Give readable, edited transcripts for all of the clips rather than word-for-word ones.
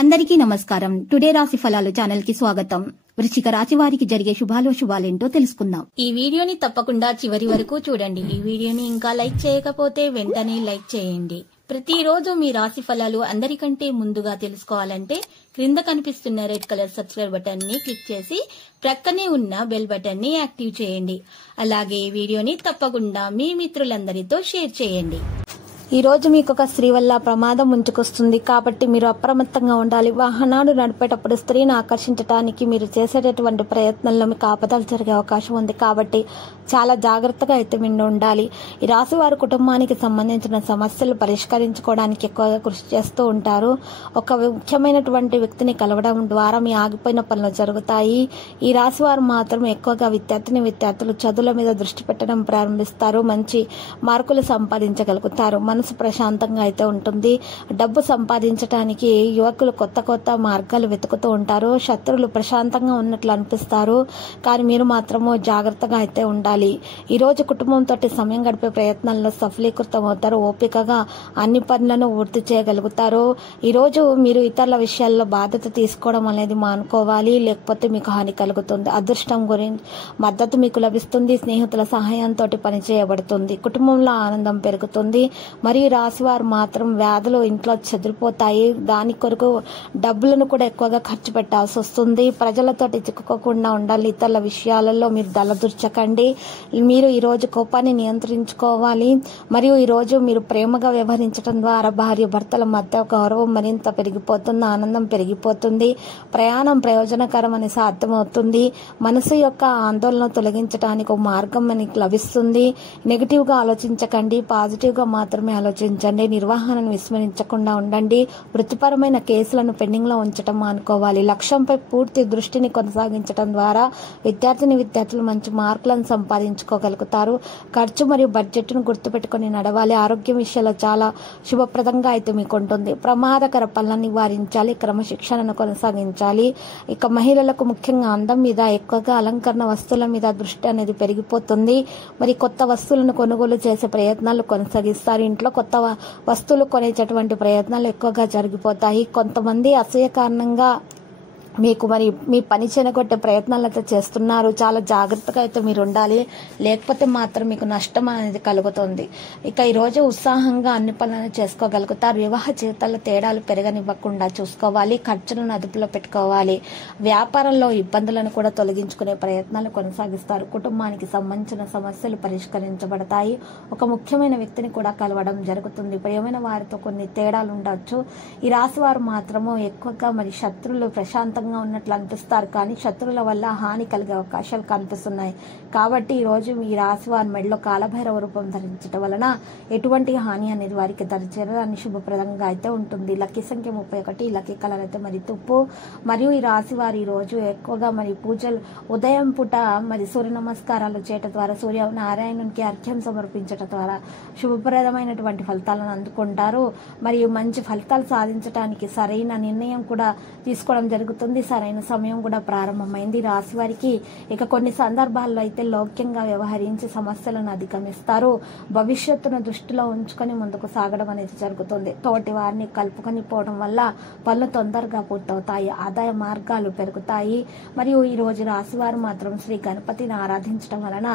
అందరికీ నమస్కారం. టుడే రాశి ఫలాలు ఛానల్ కి స్వాగతం. వృశ్చిక రాశి వారికి జరిగే శుభాలేంటో తెలుసుకుందాం. ఈ వీడియోని తప్పకుండా చివరి వరకు చూడండి. ఈ వీడియోని ఇంకా లైక్ చేయకపోతే వెంటనే లైక్ చేయండి. ప్రతిరోజు మీ రాశి ఫలాలు అందరికంటే ముందుగా తెలుసుకోవాలంటే క్రింద కనిపిస్తున్న రెడ్ కలర్ సబ్స్క్రైబ్ బటన్ ని క్లిక్ చేసి ప్రక్కనే ఉన్న బెల్ బటన్ ని యాక్టివ్ చేయండి. అలాగే ఈ వీడియోని తప్పకుండా మీ మిత్రులందరితో షేర్ చేయండి. ఈ రోజు మీకు ఒక స్త్రీ వల్ల ప్రమాదం ముంచుకొస్తుంది కాబట్టి మీరు అప్రమత్తంగా ఉండాలి. వాహనాలు నడిపేటప్పుడు స్త్రీని ఆకర్షించడానికి మీరు చేసేటటువంటి ప్రయత్నంలో మీకు ఆపదలు జరిగే అవకాశం ఉంది కాబట్టి చాలా జాగ్రత్తగా అయితే మీరు ఉండాలి. ఈ రాశి వారు కుటుంబానికి సంబంధించిన సమస్యలు పరిష్కరించుకోవడానికి ఎక్కువగా కృషి చేస్తూ ఉంటారు. ఒక ముఖ్యమైనటువంటి వ్యక్తిని కలవడం ద్వారా మీ ఆగిపోయిన పనులు జరుగుతాయి. ఈ రాశి వారు మాత్రం ఎక్కువగా విద్యార్థులు చదువుల మీద దృష్టి పెట్టడం ప్రారంభిస్తారు. మంచి మార్కులు సంపాదించగలుగుతారు. మనసు ప్రశాంతంగా అయితే ఉంటుంది. డబ్బు సంపాదించడానికి యువకులు కొత్త మార్గాలు వెతుకుతూ ఉంటారు. శత్రువులు ప్రశాంతంగా ఉన్నట్లు అనిపిస్తారు కానీ మీరు మాత్రము జాగ్రత్తగా అయితే ఉండాలి. ఈ రోజు కుటుంబంతో సమయం గడిపే ప్రయత్నాల్లో సఫలీకృతం అవుతారు. ఓపికగా అన్ని పనులను పూర్తి చేయగలుగుతారు. ఈ రోజు మీరు ఇతరుల విషయాల్లో బాధ్యత తీసుకోవడం అనేది మానుకోవాలి, లేకపోతే మీకు హాని కలుగుతుంది. అదృష్టం గురించి మద్దతు మీకు లభిస్తుంది. స్నేహితుల సహాయంతో పని చేయబడుతుంది. కుటుంబంలో ఆనందం పెరుగుతుంది. మరియు రాశివారు మాత్రం వ్యాధులు ఇంట్లో చెదిరిపోతాయి. దాని కొరకు డబ్బులను కూడా ఎక్కువగా ఖర్చు పెట్టాల్సి వస్తుంది. ప్రజలతోటి చిక్కుకోకుండా ఉండాలి. ఇతరుల విషయాలలో మీరు దళదూర్చకండి. మీరు ఈ రోజు కోపాన్ని నియంత్రించుకోవాలి. మరియు ఈ రోజు మీరు ప్రేమగా వ్యవహరించడం ద్వారా భార్య భర్తల మధ్య గౌరవం మరింత పెరిగిపోతుంది. ఆనందం పెరిగిపోతుంది. ప్రయాణం ప్రయోజనకరం అని అర్థమవుతుంది. మనసు యొక్క ఆందోళన తొలగించడానికి ఒక మార్గం మనకి లభిస్తుంది. నెగిటివ్ గా ఆలోచించకండి, పాజిటివ్ గా మాత్రమే ఆలోచించండి. నిర్వహణను విస్మరించకుండా ఉండండి. వృత్తిపరమైన కేసులను పెండింగ్ లో ఉంచడం మానుకోవాలి. లక్ష్యంపై పూర్తి దృష్టిని కొనసాగించడం ద్వారా విద్యార్థులు మంచి మార్కులను సంపాదించుకోగలుగుతారు. ఖర్చు మరియు బడ్జెట్ ను గుర్తుపెట్టుకుని నడవాలి. ఆరోగ్యం విషయంలో చాలా శుభప్రదంగా అయితే మీకు ఉంటుంది. ప్రమాదకర పనులను నివారించాలి. క్రమశిక్షణను కొనసాగించాలి. ఇక మహిళలకు ముఖ్యంగా అందం మీద ఎక్కువగా అలంకరణ వస్తువుల మీద దృష్టి అనేది పెరిగిపోతుంది. మరి కొత్త వస్తువులను కొనుగోలు చేసే ప్రయత్నాలు కొనసాగిస్తారు. ఇంట్లో కొత్త వస్తువులు కొనేటటువంటి ప్రయత్నాలు ఎక్కువగా జరిగిపోతాయి. కొంతమంది అసూయ కారణంగా మీకు మరి మీ పని చెనగొట్టే ప్రయత్నాలు అయితే చేస్తున్నారు. చాలా జాగ్రత్తగా అయితే మీరు ఉండాలి, లేకపోతే మాత్రం మీకు నష్టం అనేది కలుగుతుంది. ఇక ఈ రోజు ఉత్సాహంగా అన్ని పనులను చేసుకోగలుగుతారు. వివాహ జీవితాల్లో తేడాలు పెరగనివ్వకుండా చూసుకోవాలి. ఖర్చులను అదుపులో పెట్టుకోవాలి. వ్యాపారంలో ఇబ్బందులను కూడా తొలగించుకునే ప్రయత్నాలు కొనసాగిస్తారు. కుటుంబానికి సంబంధించిన సమస్యలు పరిష్కరించబడతాయి. ఒక ముఖ్యమైన వ్యక్తిని కూడా కలవడం జరుగుతుంది. ప్రియమైన వారితో కొన్ని తేడాలు ఉండవచ్చు. ఈ రాశి వారు మాత్రము ఎక్కువగా మరి శత్రువులు ప్రశాంతంగా ఉన్నట్లు అనిపిస్తారు కానీ శత్రువుల వల్ల హాని కలిగే అవకాశాలు కనిపిస్తున్నాయి. కాబట్టి ఈ రోజు ఈ రాశి వారి మెడలో కాలభైరవ రూపం ధరించడం వలన ఎటువంటి హాని అనేది వారికి దరిచేరని శుభప్రదంగా అయితే ఉంటుంది. లక్కీ సంఖ్య 31. లక్కీ కలర్ అయితే మరి తుప్పు. మరియు ఈ రాశి వారి ఈ రోజు ఎక్కువగా మరి పూజలు ఉదయం పూట మరి సూర్య నమస్కారాలు చేయటం ద్వారా సూర్యనారాయణునికి అర్ఘ్యం సమర్పించడం ద్వారా శుభప్రదమైనటువంటి ఫలితాలను అందుకుంటారు. మరియు మంచి ఫలితాలు సాధించడానికి సరైన నిర్ణయం కూడా తీసుకోవడం జరుగుతుంది. సరైన సమయం కూడా ప్రారంభమైంది. రాశి వారికి ఇక కొన్ని సందర్భాల్లో అయితే లౌక్యంగా వ్యవహరించి సమస్యలను అధిగమిస్తారు. భవిష్యత్తును దృష్టిలో ఉంచుకొని ముందుకు సాగడం అనేది జరుగుతుంది. తోటి వారిని కలుపుకొని పోవడం వల్ల పనులు తొందరగా పూర్తవుతాయి. ఆదాయ మార్గాలు పెరుగుతాయి. మరియు ఈ రోజు రాశి వారు మాత్రం శ్రీ గణపతిని ఆరాధించడం వలన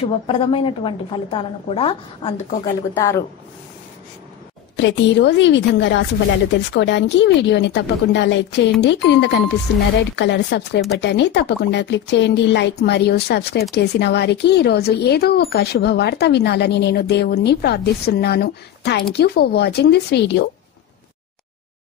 శుభప్రదమైనటువంటి ఫలితాలను కూడా అందుకోగలుగుతారు. ప్రతిరోజు ఈ విధంగా రాశి ఫలాలు తెలుసుకోవడానికి వీడియోని తప్పకుండా లైక్ చేయండి. క్రింద కనిపిస్తున్న రెడ్ కలర్ సబ్స్క్రైబ్ బటన్ ని తప్పకుండా క్లిక్ చేయండి. లైక్ మరియు సబ్స్క్రైబ్ చేసిన వారికి ఈ రోజు ఏదో ఒక శుభవార్త వినాలని నేను దేవుణ్ణి ప్రార్థిస్తున్నాను. Thank you for watching this video.